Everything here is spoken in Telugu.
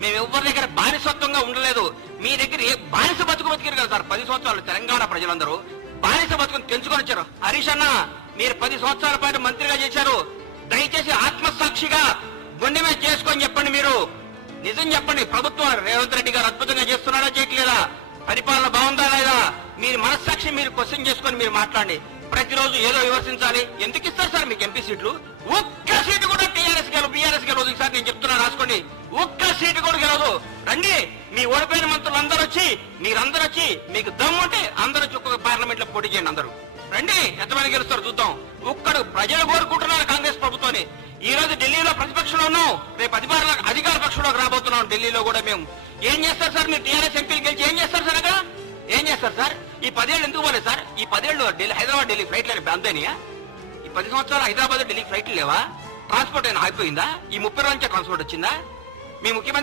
మేము ఎవరి దగ్గర బానిసత్వంగా ఉండలేదు. మీ దగ్గర ఏ బానిస బతికారు కదా సార్ 10 సంవత్సరాలు తెలంగాణ ప్రజలందరూ బానిస బతుకుని తెంచుకొని వచ్చారు. హరీష్ అన్న మీరు 10 సంవత్సరాల పాటు మంత్రిగా చేశారు. దయచేసి ఆత్మసాక్షిగా గుండె మీద చేసుకొని చెప్పండి. మీరు నిజం చెప్పండి. ప్రభుత్వం రేవంత్ రెడ్డి గారు అద్భుతంగా చేస్తున్నాడా చేయట్లేదా, పరిపాలన బాగుందా లేదా, మీరు మనస్సాక్షి మీరు క్వశ్చన్ చేసుకొని మీరు మాట్లాడండి. ప్రతిరోజు ఏదో విమర్శించాలి. ఎందుకు ఇస్తారు సార్ మీకు ఎంపీ సీట్లు? ఒక్క సీటు కూడా టీఆర్ఎస్ గెలవు బీఆర్ఎస్ గెలవదు. సార్ నేను చెప్తున్నా రాసుకోండి. ఒక్క సీటు కూడా గెలవదు. రండి మీ ఓడిపోయిన మంత్రులు అందరూ వచ్చి మీరందరూ వచ్చి మీకు దమ్ము ఉంటే అందరూ వచ్చి ఒక్కొక్క పార్లమెంట్ లో పోటీ చేయండి. అందరూ రండి ఎంతమంది గెలుస్తారు చూద్దాం. ఒక్కడు ప్రజలు కోరుకుంటున్నారు కాంగ్రెస్ ప్రభుత్వాన్ని. ఈ రోజు ఢిల్లీలో ప్రతిపక్షంలో ఉన్నాం, రేపు అధికార పక్షంలోకి రాబోతున్నాం. ఢిల్లీలో కూడా మేము ఏం చేస్తారు సార్? మీరు టీఆర్ఎస్ ఎంపీలు గెలిచి ఏం చేస్తారు సార్? అక్కడ ఏం చేస్తారు సార్? ఈ 10 ఏళ్ళు ఎందుకు పోలేదు సార్? ఈ 10 ఏళ్ళు హైదరాబాద్ ఢిల్లీ ఫ్లైట్లు అంతేనియా? ఈ 10 సంవత్సరాలు హైదరాబాద్ ఢిల్లీ ఫ్లైట్లు లేవా? ట్రాన్స్పోర్ట్ అయినా ఆగిపోయిందా? ఈ 30 రోజు నుంచే ట్రాన్స్పోర్ట్ వచ్చిందా? మీ ముఖ్యమంత్రి